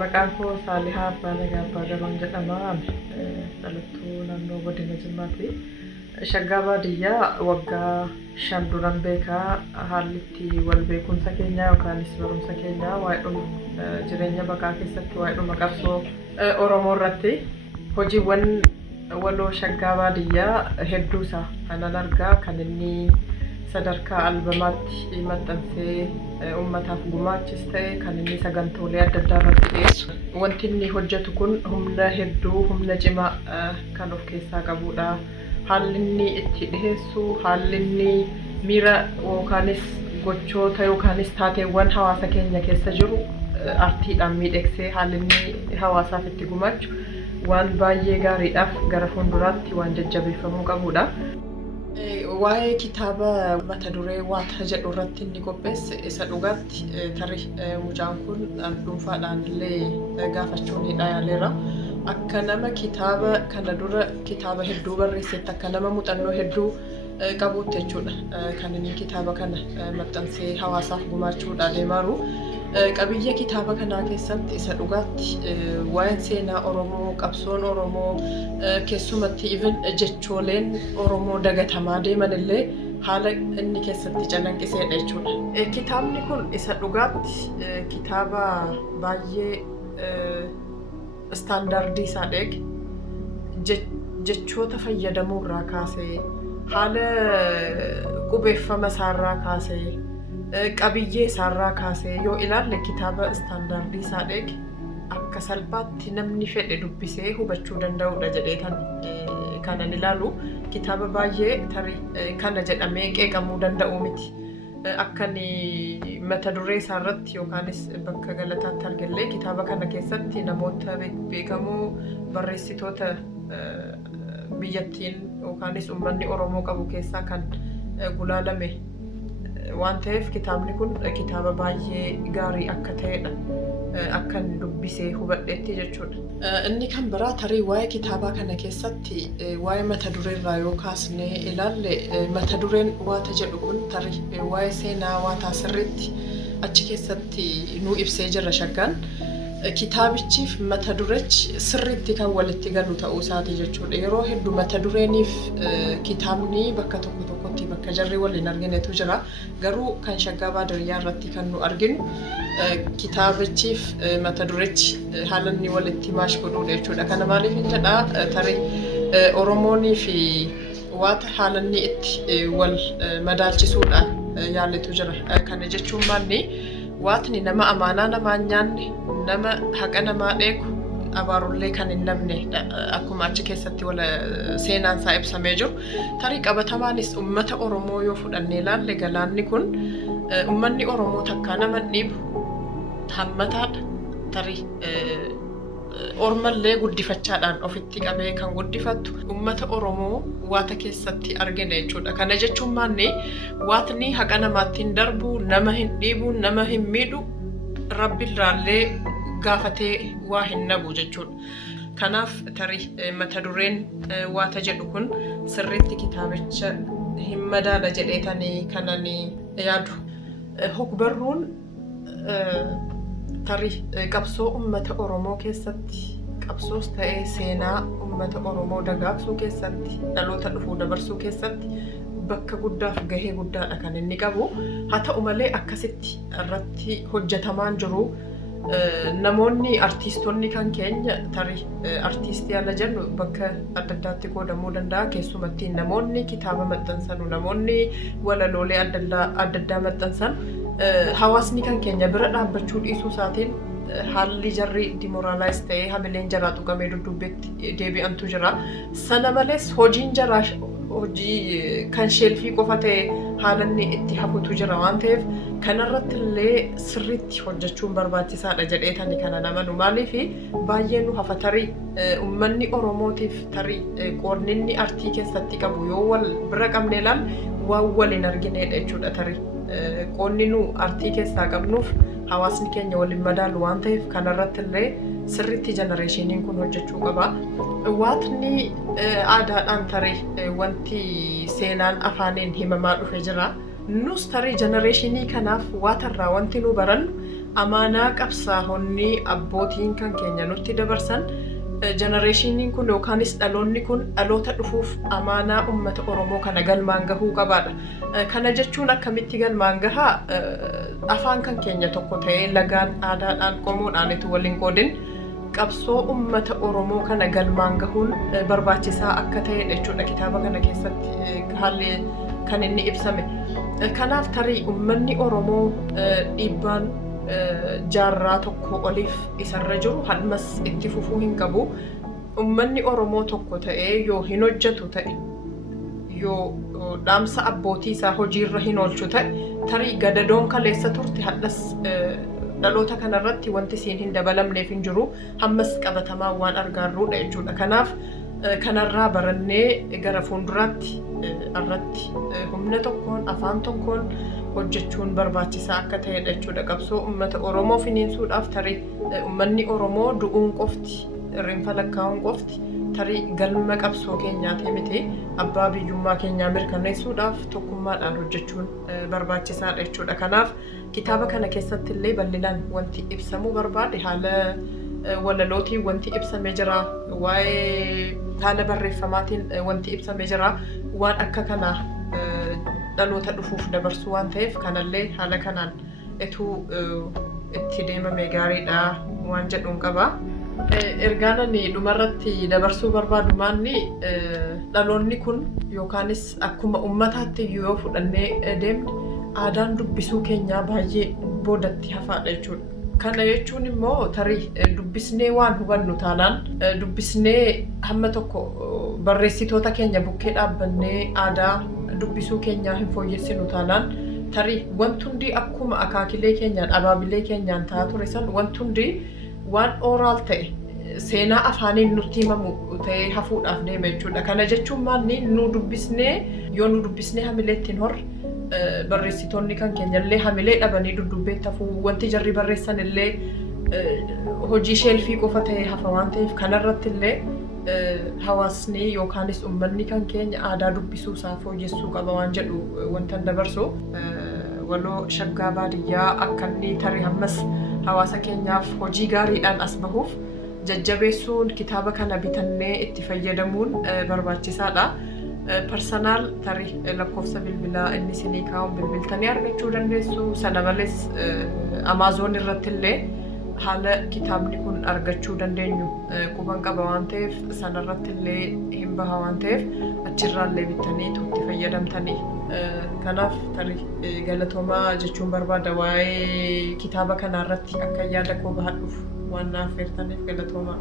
Maqaan koo Saaliyaa Abbaanagaa Yaadaa dhalattuu naannoo godina Jimmaati. Shaggaa baadiyyaa waggaa 5 duran beekaa haalli itti wal beekumsa keenyaa yookaanis barumsa keenyaa waa'ee jireenya baqaa keessatti waa'ee qabsoo Oromoo irratti hojiiwwan waloo shaggaa baadiyyaa hedduusaa kanan argaa kan inni sadarkaa albamaatti maxxansee ummataaf gumaachis ta'e kan inni sagantaalee adda addaa irratti dhiyeessu. Wanti inni hojjetu kun humna hedduu humna cimaa kan of keessaa qabudha. Haalli inni itti dhiyeessu, haalli inni miira yookaanis gochoota yookaanis taateewwan hawaasa keenya keessa jiru artiidhaan miidhagsee haalli inni hawaasaaf itti gumaachu waan baay'ee gaariidhaaf gara fuulduraatti waan jajjabeeffamuu qabudha. Waa'ee kitaaba mata duree Waata jedhu irratti inni qopheesse isa dhugaatti tarii mucaan kun dhuunfaadhaan illee gaafachuun yaaleera. Akka nama kitaaba kana dura kitaaba hedduu barreessetti akka nama muuxannoo hedduu qabuutti jechuudha. Kan inni kitaaba kana maxxansee hawaasaaf gumaachuudha deemaaru. Qabiyyee kitaaba kanaa keessatti isa dhugaatti waa'een seenaa Oromoo, qabsoon Oromoo, keessumatti even jechooleen Oromoo dagatamaa deeman illee haala inni keessatti calanqiseedha jechuudha. Kitaabni kun isa dhugaatti kitaaba baay'ee istaandaardii isaa eege jechoota fayyadamuu irraa kaasee haala qubeeffama isaarraa kaasee qabiyyee isaarraa kaasee yoo ilaalle kitaaba istaandaardii isaa eege akka salphaatti namni fedhe dubbisee hubachuu danda'udha jedheetan kanan ilaalu. Kitaaba baay'ee tarii kana jedhamee qeeqamuu danda'u miti. Akkan mata duree isaarratti yookaanis bakka galataatti argallee kitaaba kana keessatti namoota beekamoo barreessitoota biyyattiin yookaanis uummanni Oromoo qabu keessaa kan gulaalame waan ta'eef kitaabni kun kitaaba baay'ee gaarii akka ta'edha. Akkan dubbisee hubadheetti jechuudha. Inni kan biraa tarii waa'ee kitaabaa kana keessatti waa'ee mata duree irraa yoo kaasnee ilaalle mata dureen Waata jedhu kun tarii waa'ee seenaa Waataa sirriitti achi keessatti nuu ibsee jira shaggaan. Kitaabichiif mata durechi sirriitti kan walitti galu ta'uu isaati jechuudha. Yeroo hedduu mata dureeniif kitaabni bakka tokko tokkotti bakka jarri waliin arginetu jira. Garuu kan shaggaa baadiyyaa irratti kan nu arginu kitaabichiif mata durechi haala inni walitti maash godhuudha jechuudha. Kana maaliif hin jedhaa tarii Oromoonii fi Waata haala inni itti wal madaalchisuudhaan yaaletu jira. Kana jechuun maalni Waatni nama amaanaa namaa nyaanne, nama haqa namaa eegu, abaarullee kan hin dhabne akkuma achi keessatti wala seenaan isaa ibsamee jiru. Tarii qabatamaanis uummata Oromoo yoo fudhannee ilaalle galaanni kun uummanni Oromoo takkaa nama dhiibu hammataadha. Tarii ormallee guddifachaadhaan ofitti qabee kan guddifattu uummata Oromoo Waata keessatti argina jechuudha. Kana jechuun maalni Waatni haqa namaatti hin darbu, nama hin dhiibu, nama hin miidhu, Rabbiirraallee gaafatee waa hin nabu jechuudha. Kanaaf tarii mata dureen Waata jedhu kun sirriitti kitaabicha hin madaala jedheetanii kanan yaadu. Hogbarruun tarii qabsoo uummata Oromoo keessatti qabsoos ta'ee seenaa uummata Oromoo dagaagsuu keessatti dhaloota dhufuu dabarsuu keessatti bakka guddaaf gahee guddaadha kan inni qabu. Haa ta'u malee akkasitti irratti hojjetamaan jiru namoonni artiistonni kan keenya tarii artiistii ala jennu bakka adda addaatti qoodamuu danda'a. Keessumatti namoonni kitaaba maxxansan, namoonni walaloolee adda addaa maxxansan hawaasni kan keenya bira dhaabbachuu dhiisuu isaatiin haalli jarri dimoraalaayiz ta'ee hamileen jaraa tuqamee dudduubbeetti deebi'antu jira. Sana malees hojiin jaraa hojii kan sheelfii qofa ta'e haalanni itti hafutu jira waan ta'eef kanarratti illee sirriitti hojjechuun barbaachisaadha jedheetani kana namanu maaliif baay'ee nu hafa tarii uummanni Oromootiif tarii qoonninni artii keessatti qabu yoo wal bira qabne ilaal waan waliin argineedha jechuudha tarii qoonni nu artii keessaa qabnuuf hawaasni keenya waliin madaalu waan ta'eef kanarratti illee sirriitti jenereeshiniin kun hojjechuu qaba. Waatni aadaadhaan tarii wanti seenaan afaaniin himamaa dhufe jira. Nus tarii jenereeshinii kanaaf waatarraa wanti nu barannu amaanaa qabsaa'onni abbootiin kan keenya nutti dabarsan jenereeshiniin kun yookaanis dhaloonni kun dhaloota dhufuuf amaanaa uummata Oromoo kana galmaan gahuu qabaadha. Kana jechuun akkamitti galmaan gahaa afaan kan keenya tokko ta'ee lagaan aadaadhaan qomoodhaan itti waliin qoodin qabsoo uummata Oromoo kana galmaan gahuun barbaachisaa akka ta'e jechuudha kitaaba kana keessatti haalli kan inni ibsame. Kanaaf tarii uummanni Oromoo dhiibbaan jaarraa tokko oliif isarra jiru hammas itti fufuu hin qabu. Uummanni Oromoo tokko ta'ee yoo hin hojjetu ta'e yoo dhaamsa abbootii isaa hojiirra hin oolchu ta'e tarii gadadoon kaleessa turte hadhas dhaloota kanarratti wanti siin hin dabalamneef hin jiru hammas qabatamaa waan argaarruudha jechuudha. Kanaaf kanarraa barannee gara fuulduraatti irratti humna tokkoon afaan tokkoon hojjechuun barbaachisaa akka ta'edha jechuudha. Qabsoo uummata Oromoo finiinsuudhaaf tarii uummanni Oromoo du'uun qofti irreen lakkaa'uun qofti tarii galma qabsoo keenyaati miti abbaa biyyummaa keenyaa mirkaneessuudhaaf tokkummaadhaan hojjechuun barbaachisaadha jechuudha. Kanaaf kitaaba kana keessatti illee bal'inaan wanti ibsamuu barbaade haala walalootiin wanti ibsamee jira, waa'ee haala barreeffamaatiin wanti ibsamee jira, waan akka kanaa dhaloota dhufuuf dabarsuu waan ta'eef kanallee haala kanaan ituu itti deemame gaariidha waan jedhuun qaba. Ergaan ani dhumarratti dabarsuu barbaadu maanni dhaloonni kun yookaanis akkuma uummataatti yoo fudhannee deemne aadaan dubbisuu keenyaa baay'ee boodatti hafaadha jechuudha. Kana jechuun immoo tarii dubbisnee waan hubannu taanaan dubbisnee hamma tokko barreessitoota keenya bukkee dhaabbannee aadaa dubbisuu keenyaa hin fooyyessinu taanaan tarii wanti hundi akkuma akaakilee keenyaan abaabilee keenyaan ta'aa ture san wanti hundi waan ooraal ta'e seenaa afaaniin nutti himamu ta'ee hafuudhaaf deema jechuudha. Kana jechuun maanni nu dubbisnee yoo nu dubbisnee hamileettiin horre barreessitoonni kan keenyallee hamilee dhabanii dudubbeetti hafuu wanti jarri barreessan illee hojii sheelfii qofa ta'ee hafa waan ta'eef kanarratti illee hawaasni yookaanis uummanni kan keenya aadaa dubbisuu isaa fooyyessuu qaba waan jedhu wantan dabarsu. Waloo shaggaa baadiyyaa akka inni tarii hammas hawaasa keenyaaf hojii gaariidhaan as bahuuf jajjabeessuun kitaaba kana bitannee itti fayyadamuun barbaachisaadha. Personal tarii lakkoofsa bilbilaa inni isinii kaa'uun bilbiltanii argachuu dandeessu. Sana malees Amazon irratti illee haala kitaabni kun argachuu dandeenyu quban qaba waan ta'eef sanarratti illee hin baha waan ta'eef achirraallee bittanii itti fayyadamtanii. Kanaaf tarii galatoomaa jechuun barbaada waa'ee kitaaba kanarratti akka yaada koo bahadhuuf waan naaf feertaniif galatoomaa.